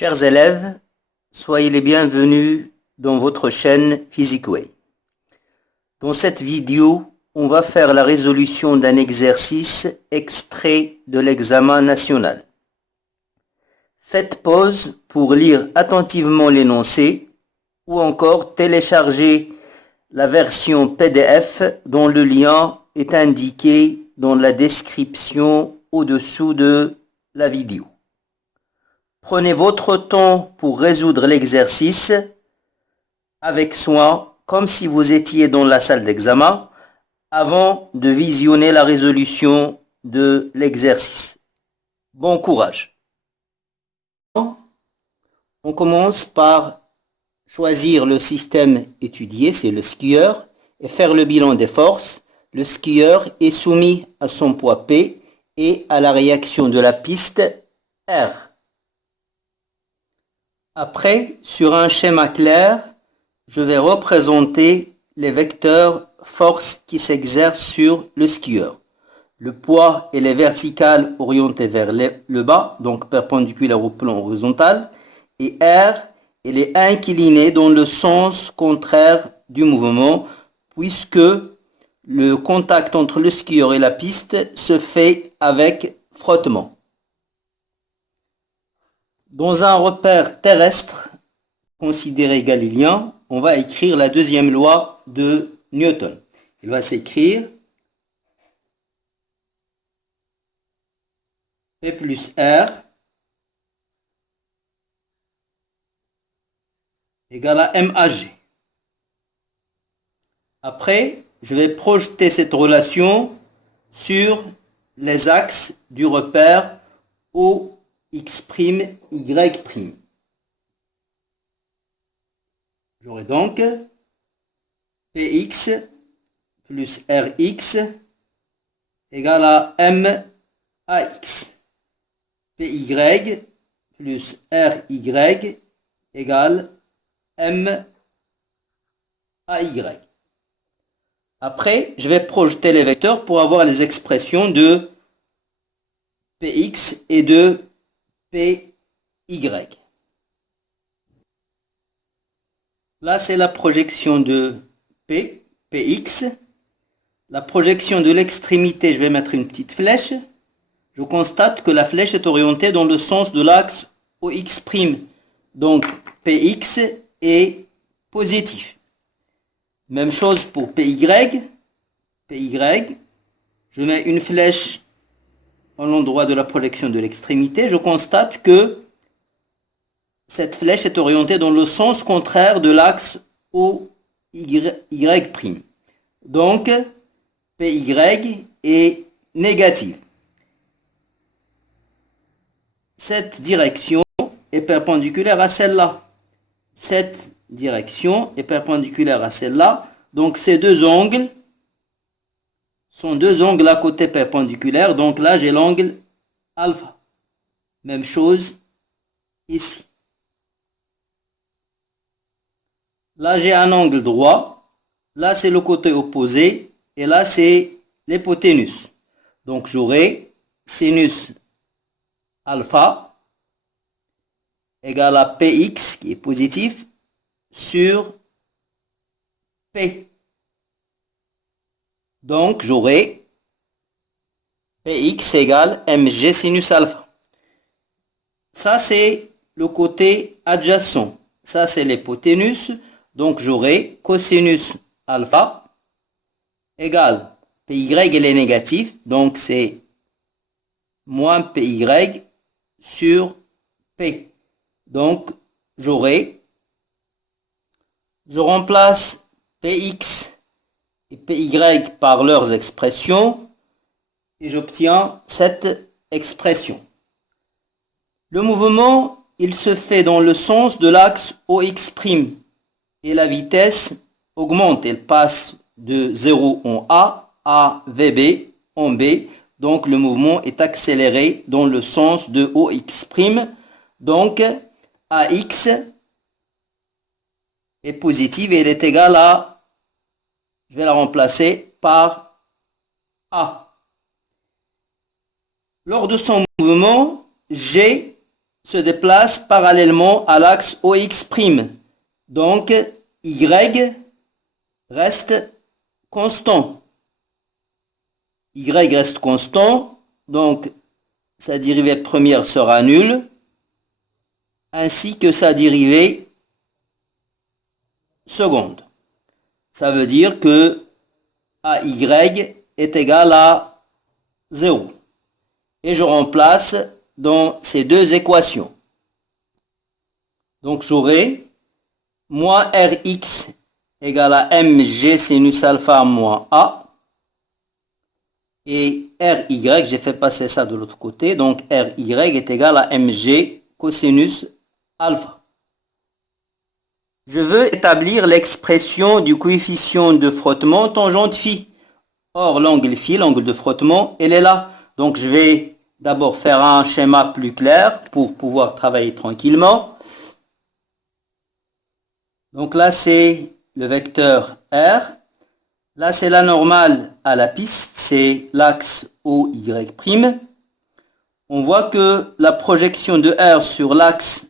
Chers élèves, soyez les bienvenus dans votre chaîne PhysicWay. Dans cette vidéo, on va faire la résolution d'un exercice extrait de l'examen national. Faites pause pour lire attentivement l'énoncé ou encore télécharger la version PDF dont le lien est indiqué dans la description au-dessous de la vidéo. Prenez votre temps pour résoudre l'exercice avec soin, comme si vous étiez dans la salle d'examen, avant de visionner la résolution de l'exercice. Bon courage. On commence par choisir le système étudié, c'est le skieur, et faire le bilan des forces. Le skieur est soumis à son poids P et à la réaction de la piste R. Après, sur un schéma clair, je vais représenter les vecteurs force qui s'exercent sur le skieur. Le poids est les verticales orientées vers le bas, donc perpendiculaires au plan horizontal, et R elle est inclinée dans le sens contraire du mouvement, puisque le contact entre le skieur et la piste se fait avec frottement. Dans un repère terrestre considéré galiléen, on va écrire la deuxième loi de Newton. Il va s'écrire P plus R égale à MAG. Après, je vais projeter cette relation sur les axes du repère OX', Y'. J'aurai donc Px plus Rx égale à MAX. Py plus Ry égale MAY. Après, je vais projeter les vecteurs pour avoir les expressions de Px et de Py. Là, c'est la projection de P, Px. La projection de l'extrémité, je vais mettre une petite flèche. Je constate que la flèche est orientée dans le sens de l'axe OX'. Donc, Px est positif. Même chose pour Py. Py, je mets une flèche à l'endroit de la projection de l'extrémité. Je constate que cette flèche est orientée dans le sens contraire de l'axe OY'. Donc, Py est négative. Cette direction est perpendiculaire à celle-là. Cette direction est perpendiculaire à celle-là. Donc, ces deux angles sont deux angles à côté perpendiculaires. Donc là, j'ai l'angle alpha. Même chose ici. Là, j'ai un angle droit. Là, c'est le côté opposé. Et là, c'est l'hypoténuse. Donc, j'aurai sinus alpha égale à Px, qui est positif, sur P. Donc, j'aurai Px égale mg sinus alpha. Ça, c'est le côté adjacent. Ça, c'est l'hypoténuse. Donc, j'aurai cosinus alpha égale Py, elle est négative. Donc, c'est moins Py sur P. Donc, je remplace Px et Py par leurs expressions et j'obtiens cette expression. Le mouvement, il se fait dans le sens de l'axe OX' et la vitesse augmente. Elle passe de 0 en A à VB en B. Donc, le mouvement est accéléré dans le sens de OX'. Donc, AX est positive et elle est égale à, je vais la remplacer par A. Lors de son mouvement, G se déplace parallèlement à l'axe OX'. Donc, Y reste constant. Y reste constant, donc sa dérivée première sera nulle, ainsi que sa dérivée seconde. Ça veut dire que AY est égal à 0. Et je remplace dans ces deux équations. Donc j'aurai moins Rx égale à mg sinus alpha moins A. Et Ry, j'ai fait passer ça de l'autre côté, donc Ry est égal à mg cosinus alpha. Je veux établir l'expression du coefficient de frottement tangente phi. Or, l'angle phi, l'angle de frottement, elle est là. Donc, je vais d'abord faire un schéma plus clair pour pouvoir travailler tranquillement. Donc là, c'est le vecteur R. Là, c'est la normale à la piste, c'est l'axe OY'. On voit que la projection de R sur l'axe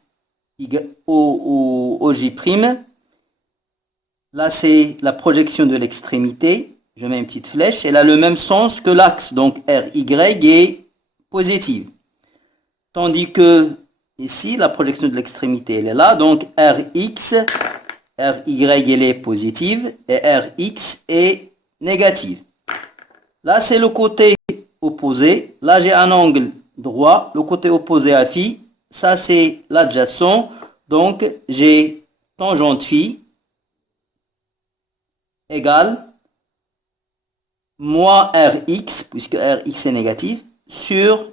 OJ', là, c'est la projection de l'extrémité. Je mets une petite flèche. Elle a le même sens que l'axe, donc RY est positive. Tandis que ici, la projection de l'extrémité, elle est là, donc RX, RY, elle est positive et RX est négative. Là, c'est le côté opposé. Là, j'ai un angle droit. Le côté opposé à phi, ça, c'est l'adjacent. Donc, j'ai tangente phi égale moins Rx, puisque Rx est négatif, sur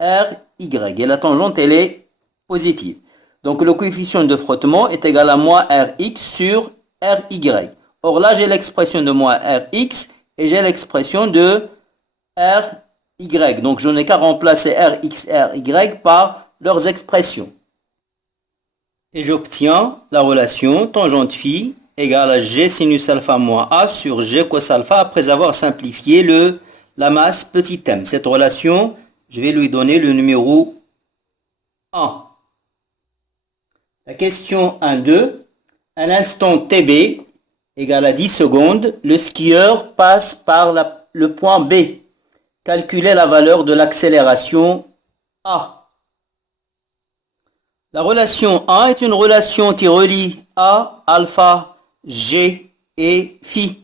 Ry. Et la tangente, elle est positive. Donc, le coefficient de frottement est égal à moins Rx sur Ry. Or, là, j'ai l'expression de moins Rx et j'ai l'expression de Ry. Donc, je n'ai qu'à remplacer Rx et Ry par leurs expressions. Et j'obtiens la relation tangente phi égale à G sinus alpha moins A sur G cos alpha après avoir simplifié la masse petit m. Cette relation, je vais lui donner le numéro 1. La question 1-2. À l'instant TB égale à 10 secondes, le skieur passe par le point B. Calculez la valeur de l'accélération A. La relation A est une relation qui relie A, alpha, G et phi.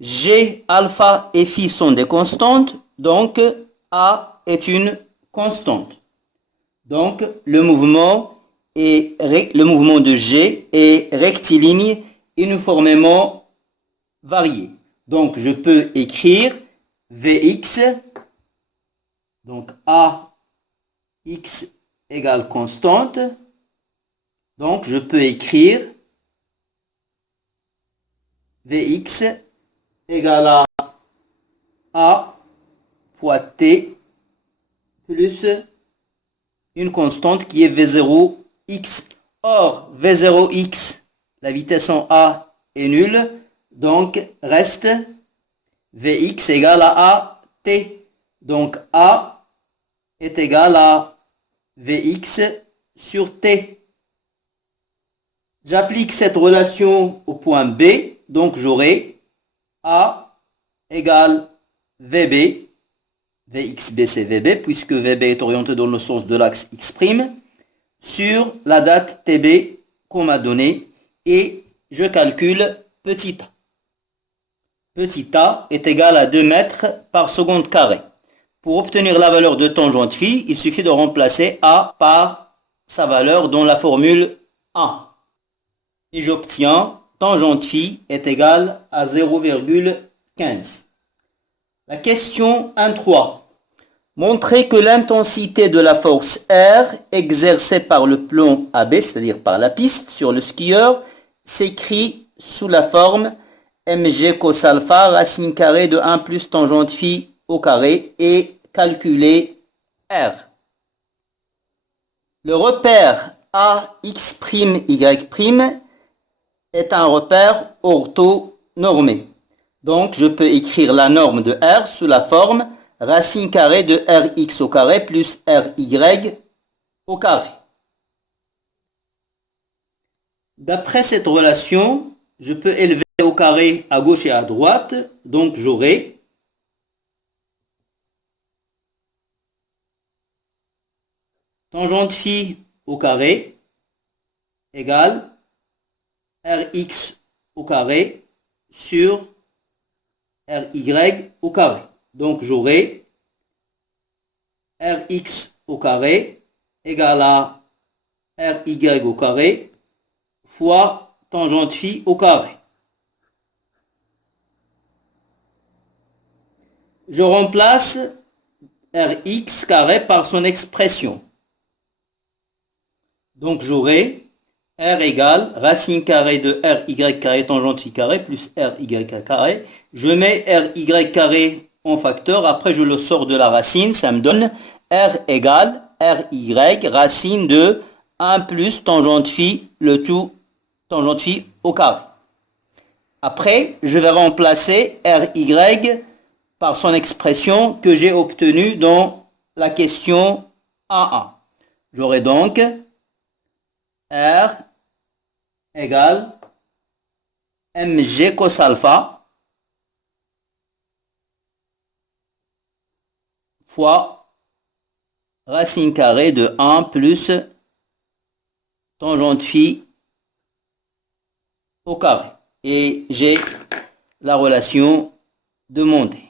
G, alpha et phi sont des constantes, donc A est une constante. Donc le mouvement de G est rectiligne uniformément varié. Donc je peux écrire Vx, donc Ax égale constante. Donc je peux écrire Vx égale à A fois T plus une constante qui est V0x. Or, V0x, la vitesse en A est nulle, donc reste Vx égale à AT. Donc A est égal à Vx sur T. J'applique cette relation au point B, donc j'aurai A égale VB, VXB c'est VB, puisque VB est orienté dans le sens de l'axe X', sur la date TB qu'on m'a donnée, et je calcule petit a. Petit a est égal à 2 mètres par seconde carré. Pour obtenir la valeur de tangente phi, il suffit de remplacer A par sa valeur dans la formule 1. Et j'obtiens tangente phi est égal à 0,15. La question 1.3. Montrez que l'intensité de la force R exercée par le plan AB, c'est-à-dire par la piste sur le skieur, s'écrit sous la forme mg cos alpha racine carrée de 1 plus tangente phi au carré et calculer R. Le repère AX'Y' est un repère orthonormé. Donc, je peux écrire la norme de R sous la forme racine carrée de Rx au carré plus Ry au carré. D'après cette relation, je peux élever au carré à gauche et à droite, donc j'aurai tangente phi au carré égale Rx au carré sur Ry au carré. Donc j'aurai Rx au carré égale à Ry au carré fois tangente phi au carré. Je remplace Rx carré par son expression. Donc j'aurai R égale racine carrée de Ry carré tangente phi carré plus Ry carré. Je mets Ry carré en facteur, après je le sors de la racine, ça me donne R égale Ry racine de 1 plus tangente phi, le tout tangente phi au carré. Après, je vais remplacer Ry par son expression que j'ai obtenue dans la question A1. J'aurai donc R égale mg cos alpha fois racine carrée de 1 plus tangente phi au carré. Et j'ai la relation demandée.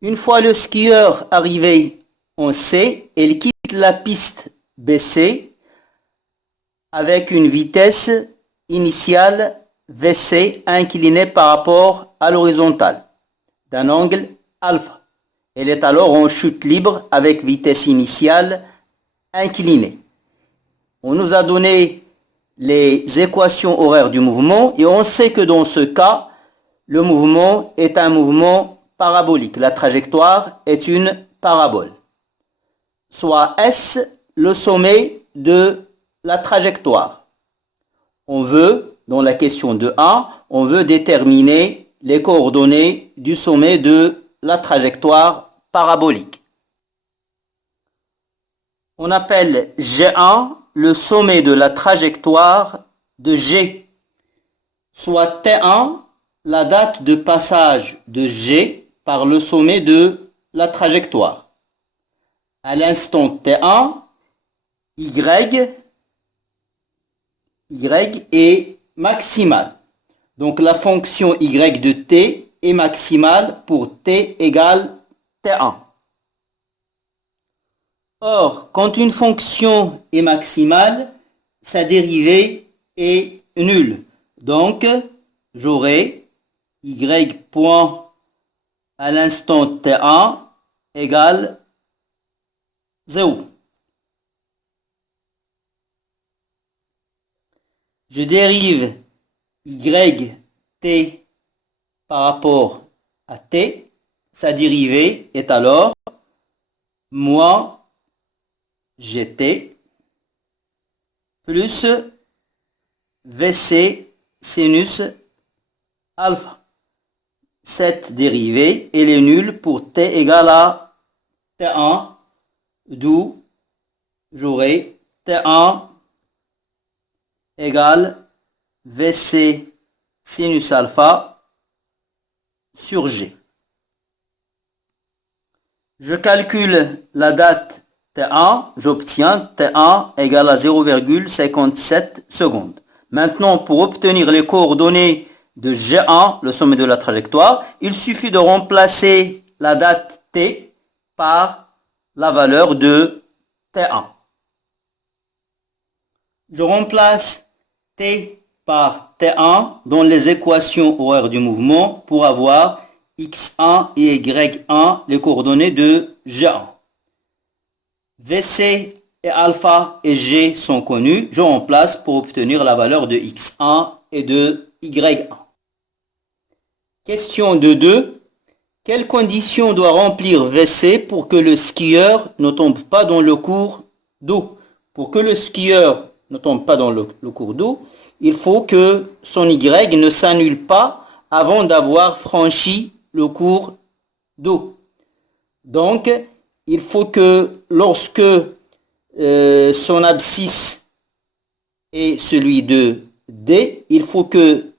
Une fois le skieur arrivé en C, il quitte la piste BC avec une vitesse initiale VC inclinée par rapport à l'horizontale d'un angle alpha. Elle est alors en chute libre avec vitesse initiale inclinée. On nous a donné les équations horaires du mouvement et on sait que dans ce cas, le mouvement est un mouvement parabolique. La trajectoire est une parabole. Soit S le sommet de la trajectoire. On veut, dans la question de 1, on veut déterminer les coordonnées du sommet de la trajectoire parabolique. On appelle G1 le sommet de la trajectoire de G, soit T1 la date de passage de G par le sommet de la trajectoire. À l'instant T1, Y est maximale. Donc la fonction Y de T est maximale pour T égale T1. Or, quand une fonction est maximale, sa dérivée est nulle. Donc, j'aurai Y point à l'instant T1 égale 0. Je dérive YT par rapport à T. Sa dérivée est alors moins GT plus VC sinus alpha. Cette dérivée, elle est nulle pour T égale à T1, d'où j'aurai T1 égale VC sinus alpha sur G. Je calcule la date T1, j'obtiens T1 égale à 0,57 secondes. Maintenant, pour obtenir les coordonnées de G1, le sommet de la trajectoire, il suffit de remplacer la date T par la valeur de T1. Je remplace T par T1 dans les équations horaires du mouvement pour avoir X1 et Y1, les coordonnées de G1. VC et alpha et G sont connus. Je remplace pour obtenir la valeur de X1 et de Y1. Question de 2. Quelles conditions doit remplir VC pour que le skieur ne tombe pas dans le cours d'eau? Pour que le skieur ne tombe pas dans le cours d'eau, il faut que son Y ne s'annule pas avant d'avoir franchi le cours d'eau. Donc, il faut que lorsque son abscisse est celui de D, il faut que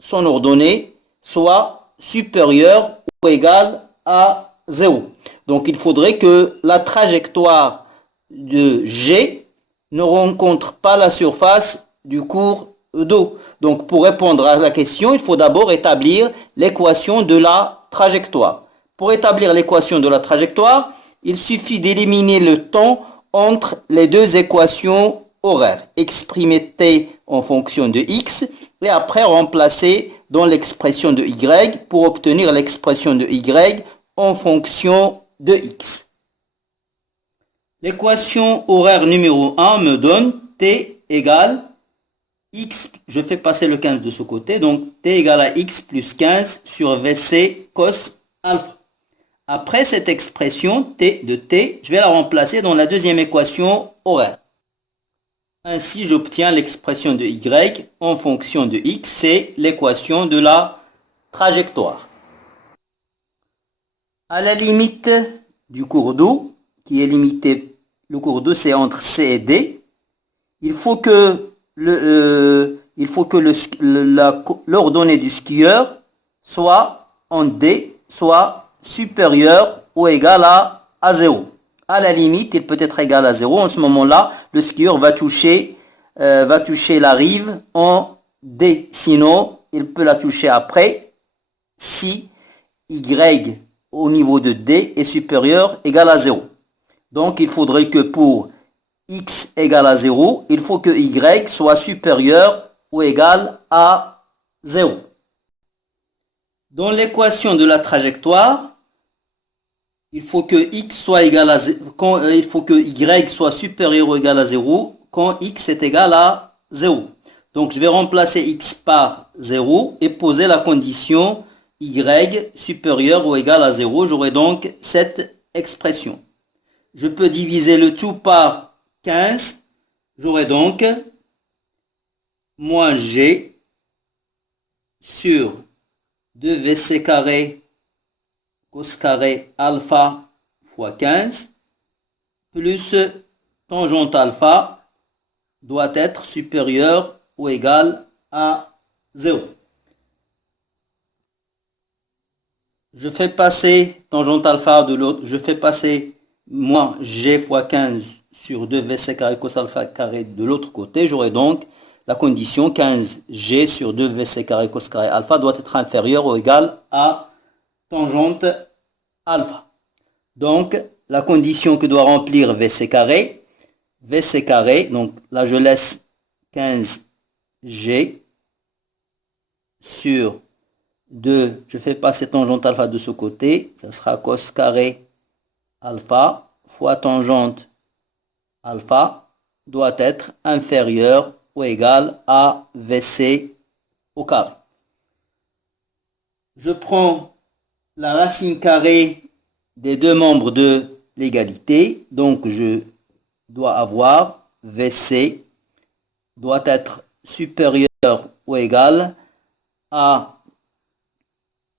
son ordonnée soit supérieure ou égale à 0. Donc il faudrait que la trajectoire de G ne rencontre pas la surface du cours d'eau. Donc pour répondre à la question, il faut d'abord établir l'équation de la trajectoire. Pour établir l'équation de la trajectoire, il suffit d'éliminer le temps entre les deux équations horaires. Exprimer t en fonction de x et après remplacer dans l'expression de y pour obtenir l'expression de y en fonction de x. L'équation horaire numéro 1 me donne t égale x, je fais passer le 15 de ce côté, donc t égale à x plus 15 sur vc cos alpha. Après cette expression t de t, je vais la remplacer dans la deuxième équation horaire. Ainsi, j'obtiens l'expression de y en fonction de x, c'est l'équation de la trajectoire. À la limite du cours d'eau, qui est limité, le cours d'eau c'est entre C et D, il faut que l'ordonnée du skieur soit en D, soit supérieure ou égale à 0. À la limite, il peut être égal à 0. En ce moment-là, le skieur va toucher la rive en D. Sinon, il peut la toucher après si Y au niveau de D est supérieur égal à 0. Donc, il faudrait que pour x égale à 0, il faut que y soit supérieur ou égal à 0. Dans l'équation de la trajectoire, il faut que x soit égal à 0, il faut que y soit supérieur ou égal à 0 quand x est égal à 0. Donc je vais remplacer x par 0 et poser la condition y supérieur ou égal à 0. J'aurai donc cette expression. Je peux diviser le tout par 15. J'aurai donc moins g sur 2vc carré cos carré alpha fois 15 plus tangente alpha doit être supérieur ou égal à 0. Je fais passer tangente alpha de l'autre, je fais passer moins g fois 15 sur 2vc carré cos alpha carré de l'autre côté. J'aurai donc la condition 15g sur 2vc carré cos carré alpha doit être inférieur ou égal à tangente alpha. Donc, la condition que doit remplir vc carré, donc là je laisse 15g sur 2, je fais passer tangente alpha de ce côté, ça sera cos carré alpha fois tangente alpha doit être inférieur ou égal à vc au carré. Je prends la racine carrée des deux membres de l'égalité, donc je dois avoir vc doit être supérieur ou égal à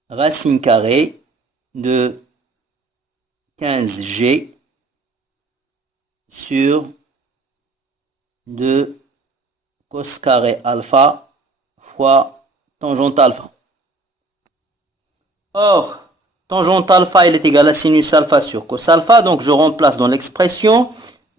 racine carrée de 15g sur 2 cos carré alpha fois tangente alpha. Or, tangente alpha, elle est égale à sinus alpha sur cos alpha, donc je remplace dans l'expression,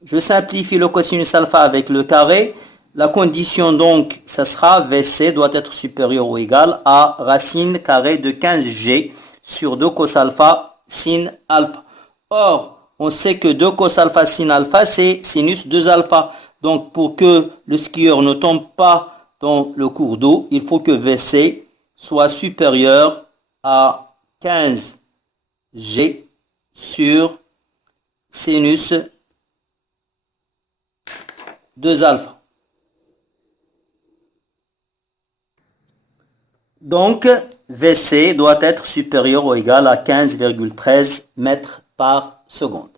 je simplifie le cosinus alpha avec le carré, la condition donc, ça sera VC doit être supérieur ou égal à racine carrée de 15g sur 2 cos alpha sin alpha. Or, on sait que 2 cos alpha sin alpha, c'est sinus 2 alpha. Donc, pour que le skieur ne tombe pas dans le cours d'eau, il faut que VC soit supérieur à 15g sur sinus 2 alpha. Donc, VC doit être supérieur ou égal à 15,13 mètres par seconde.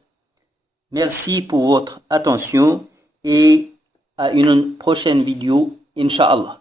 Merci pour votre attention et à une prochaine vidéo, Inch'Allah.